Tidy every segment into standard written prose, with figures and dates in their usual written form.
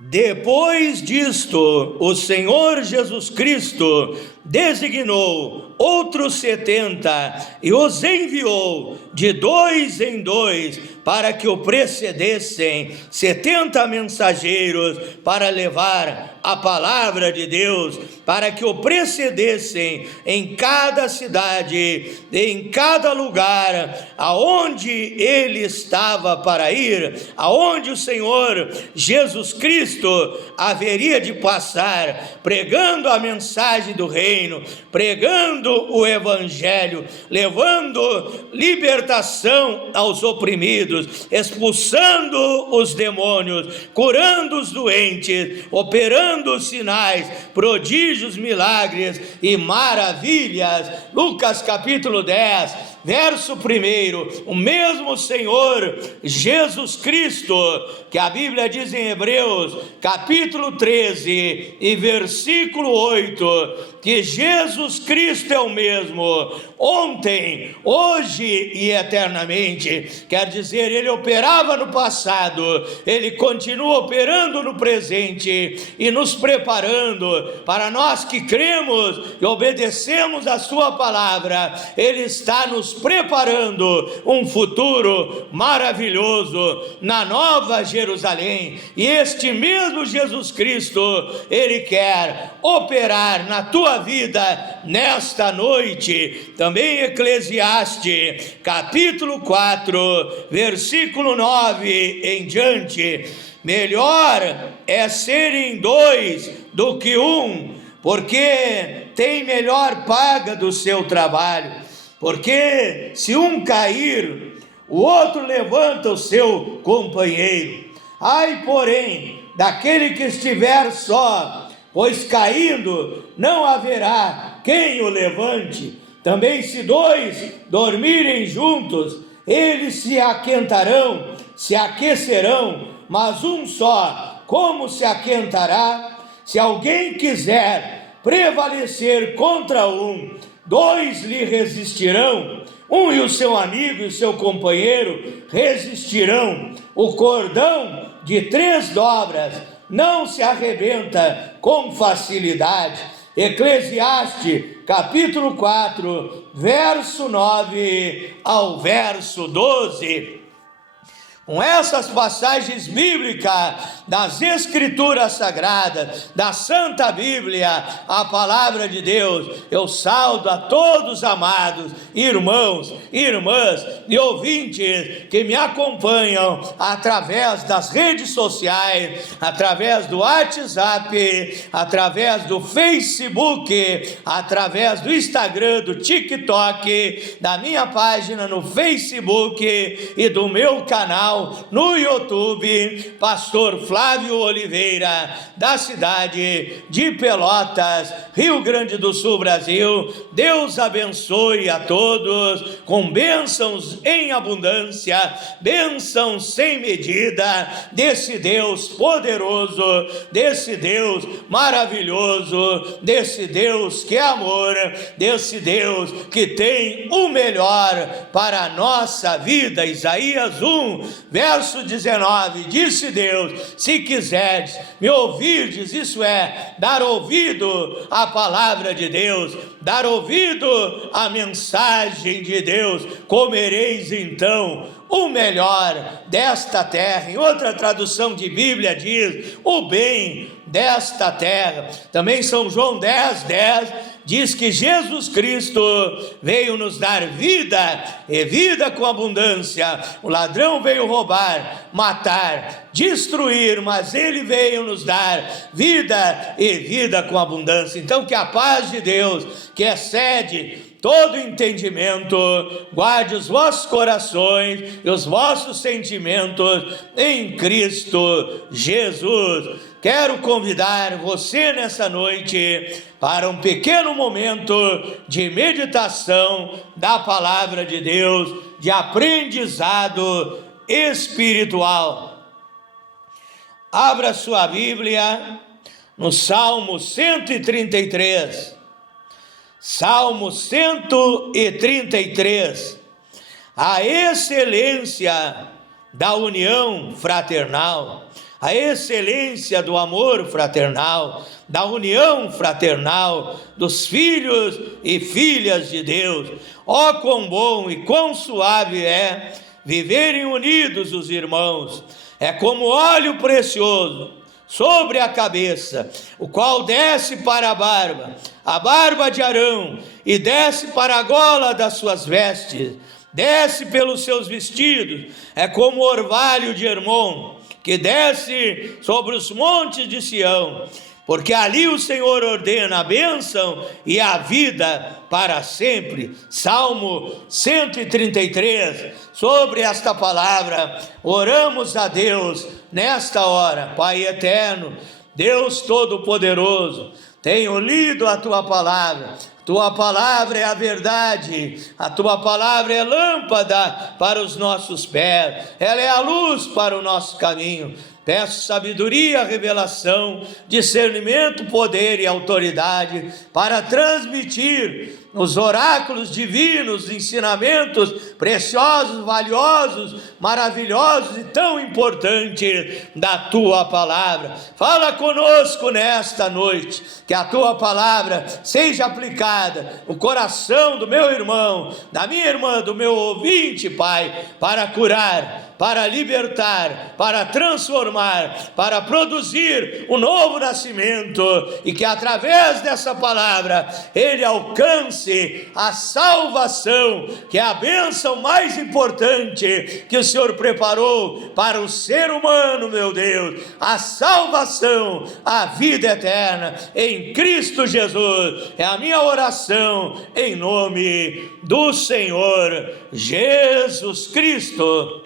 Depois disto, o Senhor Jesus Cristo designou outros 70 e os enviou de 2 em 2 para que o precedessem 70 mensageiros para levar a palavra de Deus, para que o precedessem em cada cidade, em cada lugar, aonde ele estava para ir, aonde o Senhor Jesus Cristo haveria de passar, pregando a mensagem do reino, pregando o evangelho, levando libertação aos oprimidos, expulsando os demônios, curando os doentes, operando os sinais, prodígios, milagres e maravilhas. Lucas capítulo 10, verso 1, o mesmo Senhor Jesus Cristo, que a Bíblia diz em Hebreus, capítulo 13 e versículo 8, que Jesus Cristo é o mesmo, ontem, hoje e eternamente. Quer dizer, ele operava no passado, ele continua operando no presente e nos preparando para nós que cremos e obedecemos a sua palavra. Ele está nos preparando um futuro maravilhoso na Nova Jerusalém, e este mesmo Jesus Cristo, ele quer operar na tua vida nesta noite. Também Eclesiastes capítulo 4, versículo 9 em diante: melhor é serem 2 do que 1, porque tem melhor paga do seu trabalho. Porque se um cair, o outro levanta o seu companheiro. Ai, porém, daquele que estiver só, pois caindo não haverá quem o levante. Também se 2 dormirem juntos, eles se aquentarão, se aquecerão, mas um só, como se aquentará? Se alguém quiser prevalecer contra 2 lhe resistirão, e o seu amigo e o seu companheiro resistirão. O cordão de 3 dobras não se arrebenta com facilidade. Eclesiastes capítulo 4, verso 9 ao verso 12. Com essas passagens bíblicas das Escrituras Sagradas, da Santa Bíblia, a palavra de Deus, eu saudo a todos amados irmãos, irmãs e ouvintes que me acompanham através das redes sociais, através do WhatsApp, através do Facebook, através do Instagram, do TikTok, da minha página no Facebook e do meu canal no YouTube, Pastor Flávio Oliveira, da cidade de Pelotas, Rio Grande do Sul, Brasil. Deus abençoe a todos com bênçãos em abundância, bênçãos sem medida, desse Deus poderoso, desse Deus maravilhoso, desse Deus que é amor, desse Deus que tem o melhor para a nossa vida. Isaías 1, verso 19, disse Deus: se quiseres me ouvirdes, isso é, dar ouvido à palavra de Deus, dar ouvido à mensagem de Deus, comereis então o melhor desta terra. Em outra tradução de Bíblia diz: o bem desta terra. Também São João 10:10 diz que Jesus Cristo veio nos dar vida e vida com abundância. O ladrão veio roubar, matar, destruir, mas ele veio nos dar vida e vida com abundância. Então que a paz de Deus, que excede todo entendimento, guarde os vossos corações e os vossos sentimentos em Cristo Jesus. Quero convidar você nessa noite para um pequeno momento de meditação da palavra de Deus, de aprendizado espiritual. Abra sua Bíblia no Salmo 133. Salmo 133. A excelência da união fraternal, a excelência do amor fraternal, da união fraternal dos filhos e filhas de Deus. Ó, quão bom e quão suave é viverem unidos os irmãos! É como óleo precioso sobre a cabeça, o qual desce para a barba de Arão, e desce para a gola das suas vestes, desce pelos seus vestidos. É como o orvalho de Hermon, que desce sobre os montes de Sião, porque ali o Senhor ordena a bênção e a vida para sempre. Salmo 133, sobre esta palavra, oramos a Deus nesta hora. Pai eterno, Deus Todo-Poderoso, tenho lido a Tua palavra. Tua palavra é a verdade, a Tua palavra é lâmpada para os nossos pés, ela é a luz para o nosso caminho. Peço sabedoria, revelação, discernimento, poder e autoridade para transmitir os oráculos divinos, ensinamentos preciosos, valiosos, maravilhosos e tão importantes da Tua palavra. Fala conosco nesta noite, que a Tua palavra seja aplicada no coração do meu irmão, da minha irmã, do meu ouvinte, Pai, para curar, para libertar, para transformar, para produzir um novo nascimento, e que através dessa palavra ele alcance a salvação, que é a bênção mais importante que o Senhor preparou para o ser humano, meu Deus, a salvação, a vida eterna em Cristo Jesus. É a minha oração em nome do Senhor Jesus Cristo.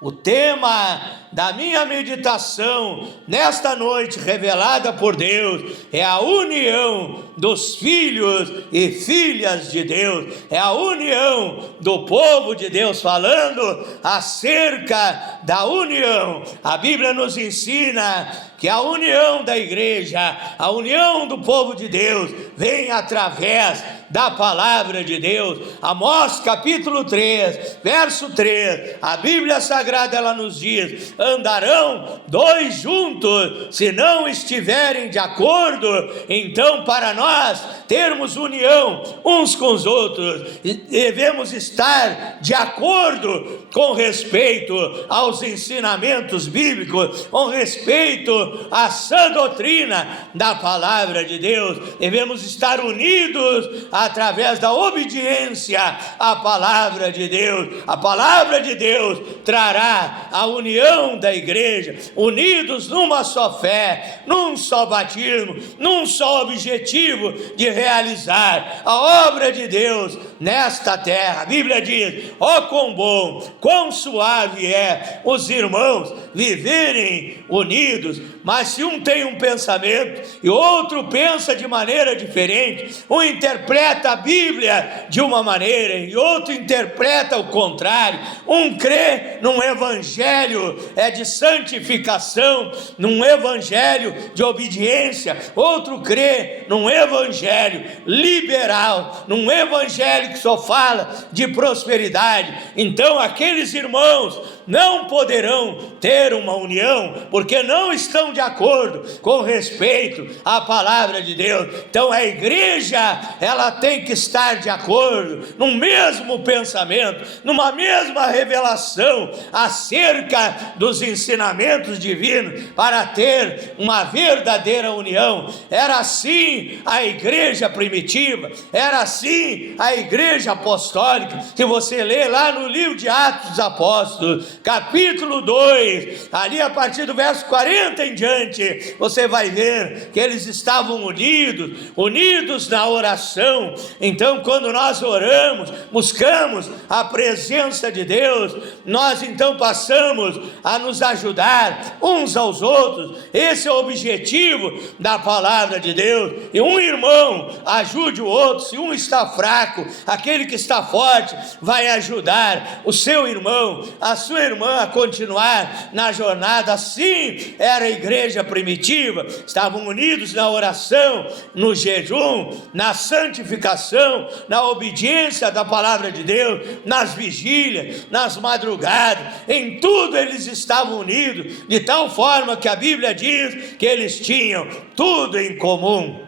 O tema da minha meditação nesta noite, revelada por Deus, é a união dos filhos e filhas de Deus, é a união do povo de Deus, falando acerca da união. A Bíblia nos ensina que a união da igreja, a união do povo de Deus, vem através da palavra de Deus. Amós capítulo 3, verso 3, a Bíblia Sagrada ela nos diz: andarão dois juntos, se não estiverem de acordo. Então, para nós termos união uns com os outros, devemos estar de acordo com respeito aos ensinamentos bíblicos, com respeito à sã doutrina da palavra de Deus. Devemos estar unidos através da obediência à palavra de Deus. A palavra de Deus trará a união da igreja, unidos numa só fé, num só batismo, num só objetivo de realizar a obra de Deus nesta terra. A Bíblia diz: ó, quão bom, quão suave é os irmãos viverem unidos. Mas se um tem um pensamento e outro pensa de maneira diferente, um interpreta a Bíblia de uma maneira e outro interpreta o contrário, um crê num evangelho de santificação, num evangelho de obediência, outro crê num evangelho liberal, num evangelho que só fala de prosperidade. Então aqueles irmãos não poderão ter uma união, porque não estão de acordo com respeito à palavra de Deus. Então a igreja, ela tem que estar de acordo, no mesmo pensamento, numa mesma revelação acerca dos ensinamentos divinos, para ter uma verdadeira união. Era assim a igreja primitiva, era assim a igreja apostólica. Se você lê lá no livro de Atos dos Apóstolos, capítulo 2, ali a partir do verso 40 em diante, você vai ver que eles estavam unidos na oração. Então, quando nós oramos, buscamos a presença de Deus, nós então passamos a nos ajudar uns aos outros. Esse é o objetivo da palavra de Deus. E um irmão ajude o outro. Se um está fraco, aquele que está forte vai ajudar o seu irmão, a sua irmã a continuar na jornada. Assim era a igreja primitiva, estavam unidos na oração, no jejum, na santificação, na obediência da palavra de Deus, nas vigílias, nas madrugadas, em tudo eles estavam unidos, de tal forma que a Bíblia diz que eles tinham tudo em comum.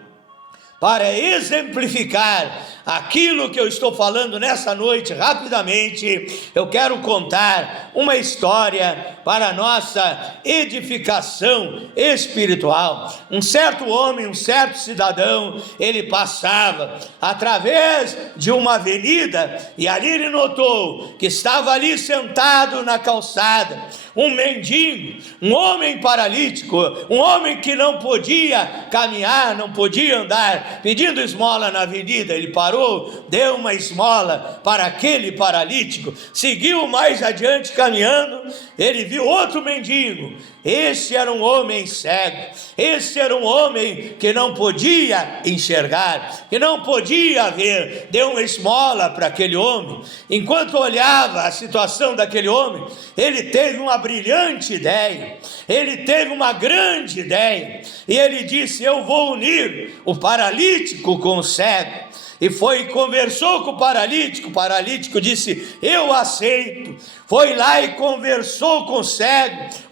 Para exemplificar aquilo que eu estou falando nessa noite, rapidamente, eu quero contar uma história para a nossa edificação espiritual. Um certo homem, um certo cidadão, ele passava através de uma avenida e ali ele notou que estava ali sentado na calçada um mendigo, um homem paralítico, um homem que não podia caminhar, não podia andar, pedindo esmola na avenida. Ele parou, deu uma esmola para aquele paralítico, seguiu mais adiante caminhando, ele viu outro mendigo. Esse era um homem cego, esse era um homem que não podia enxergar, que não podia ver. Deu uma esmola para aquele homem. Enquanto olhava a situação daquele homem, ele teve uma brilhante ideia, ele teve uma grande ideia, e ele disse: eu vou unir o paralítico com o cego. E foi e conversou com o paralítico disse: eu aceito. Foi lá e conversou com o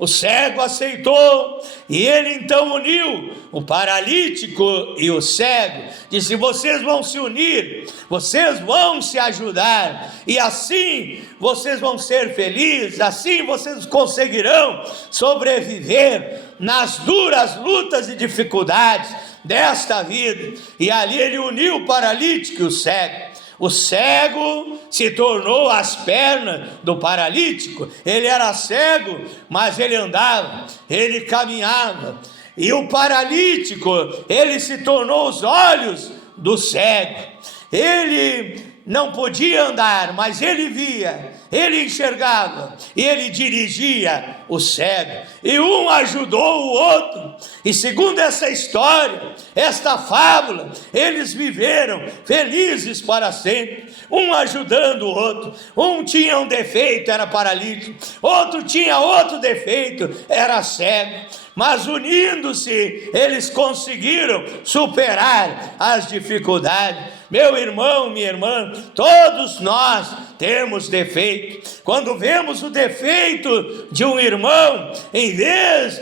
cego aceitou, e ele então uniu o paralítico e o cego, disse: vocês vão se unir, vocês vão se ajudar, e assim vocês vão ser felizes, assim vocês conseguirão sobreviver nas duras lutas e dificuldades desta vida. E ali ele uniu o paralítico e o cego. O cego se tornou as pernas do paralítico. Ele era cego, mas ele andava, ele caminhava. E o paralítico, ele se tornou os olhos do cego. Ele não podia andar, mas ele via, ele enxergava, e ele dirigia o cego, e um ajudou o outro, e segundo essa história, esta fábula, eles viveram felizes para sempre, um ajudando o outro. Um tinha um defeito, era paralítico, outro tinha outro defeito, era cego, mas unindo-se, eles conseguiram superar as dificuldades. Meu irmão, minha irmã, todos nós temos defeito. Quando vemos o defeito de um irmão, em vez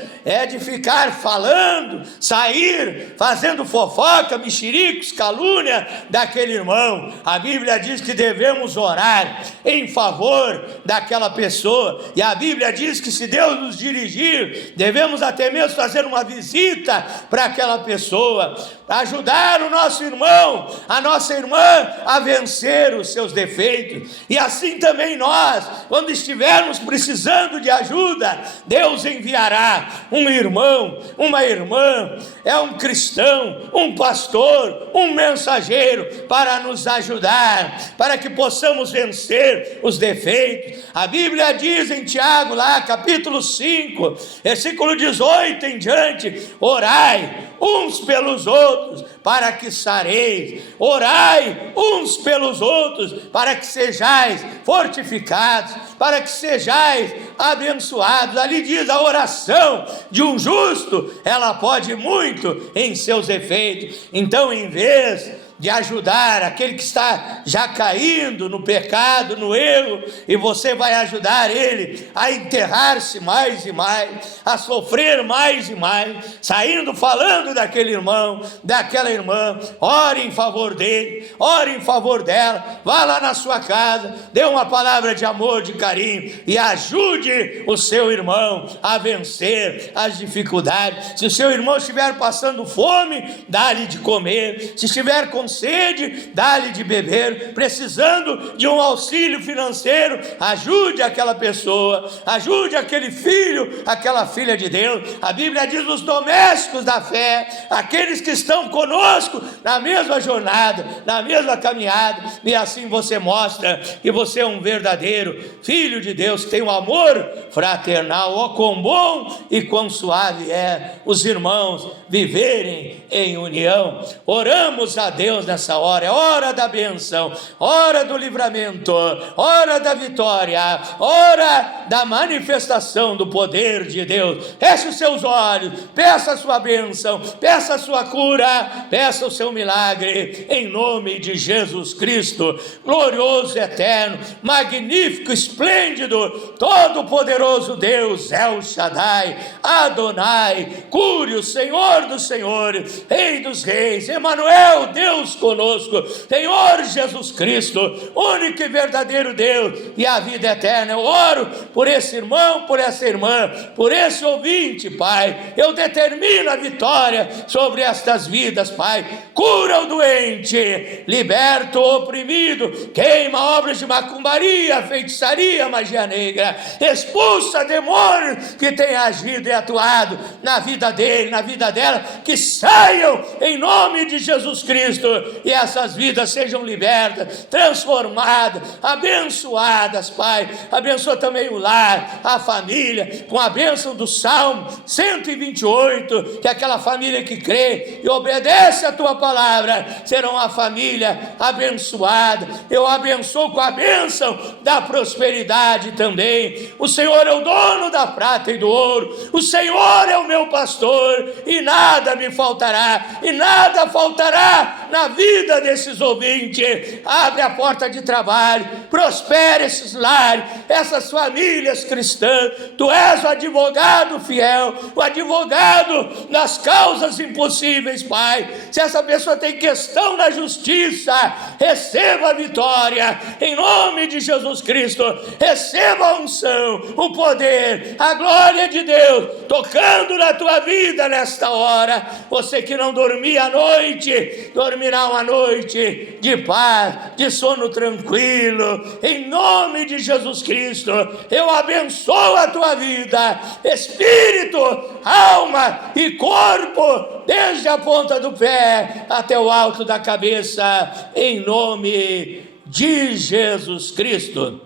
de ficar falando, sair fazendo fofoca, mexericos, calúnia daquele irmão, a Bíblia diz que devemos orar em favor daquela pessoa. E a Bíblia diz que se Deus nos dirigir, devemos até mesmo fazer uma visita para aquela pessoa, ajudar o nosso irmão, a nossa irmã a vencer os seus defeitos. E assim também nós, quando estivermos precisando de ajuda, Deus enviará um irmão, uma irmã, um cristão, um pastor, um mensageiro para nos ajudar, para que possamos vencer os defeitos. A Bíblia diz em Tiago, lá capítulo 5, versículo 18 em diante: orai uns pelos outros para que sareis, orai uns pelos outros para que sejais fortificados, para que sejais abençoados. Ali diz: a oração de um justo, ela pode muito em seus efeitos. Então, em vez de ajudar aquele que está já caindo no pecado, no erro, e você vai ajudar ele a enterrar-se mais e mais, a sofrer mais e mais, saindo falando daquele irmão, daquela irmã, ore em favor dele, ore em favor dela, vá lá na sua casa, dê uma palavra de amor, de carinho, e ajude o seu irmão a vencer as dificuldades. Se o seu irmão estiver passando fome, dá-lhe de comer. Se estiver com sede, dá-lhe de beber. Precisando de um auxílio financeiro, ajude aquela pessoa, ajude aquele filho, aquela filha de Deus. A Bíblia diz: os domésticos da fé, aqueles que estão conosco na mesma jornada, na mesma caminhada. E assim você mostra que você é um verdadeiro filho de Deus, que tem um amor fraternal. Ó, quão bom e quão suave é os irmãos viverem em união. Oramos a Deus Deus nessa hora, é hora da bênção, hora do livramento, hora da vitória, hora da manifestação do poder de Deus. Feche os seus olhos, peça a sua bênção, peça a sua cura, peça o seu milagre, em nome de Jesus Cristo, glorioso, eterno, magnífico, esplêndido, todo-poderoso Deus, El Shaddai, Adonai, Cúrio, Senhor dos senhores, Rei dos reis, Emanuel, Deus conosco, Senhor Jesus Cristo, único e verdadeiro Deus, e a vida eterna. Eu oro por esse irmão, por essa irmã, por esse ouvinte, Pai. Eu determino a vitória sobre estas vidas, Pai. Cura o doente, liberta o oprimido, queima obras de macumbaria, feitiçaria, magia negra, expulsa demônios que têm agido e atuado na vida dele, na vida dela, que saiam em nome de Jesus Cristo e essas vidas sejam libertas, transformadas, abençoadas, Pai. Abençoa também o lar, a família, com a bênção do Salmo 128, que aquela família que crê e obedece a Tua palavra será uma família abençoada. Eu abençoo com a bênção da prosperidade também. O Senhor é o dono da prata e do ouro, o Senhor é o meu pastor e nada me faltará, e nada faltará na vida desses ouvintes. Abre a porta de trabalho, prospere esses lares, essas famílias cristãs. Tu és o advogado fiel, o advogado nas causas impossíveis, Pai. Se essa pessoa tem questão na justiça, receba a vitória, em nome de Jesus Cristo. Receba a unção, o poder, a glória de Deus, tocando na tua vida nesta hora. Você que não dormia à noite, dormirá uma noite de paz, de sono tranquilo, em nome de Jesus Cristo. Eu abençoo a tua vida, espírito, alma e corpo, desde a ponta do pé até o alto da cabeça, em nome de Jesus Cristo.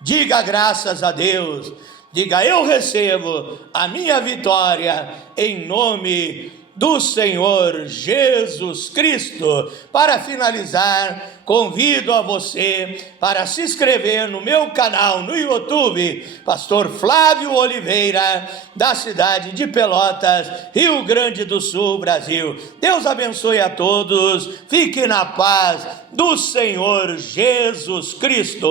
Diga graças a Deus, diga: eu recebo a minha vitória em nome do Senhor Jesus Cristo. Para finalizar, convido a você para se inscrever no meu canal no YouTube, Pastor Flávio Oliveira, da cidade de Pelotas, Rio Grande do Sul, Brasil. Deus abençoe a todos, fique na paz do Senhor Jesus Cristo.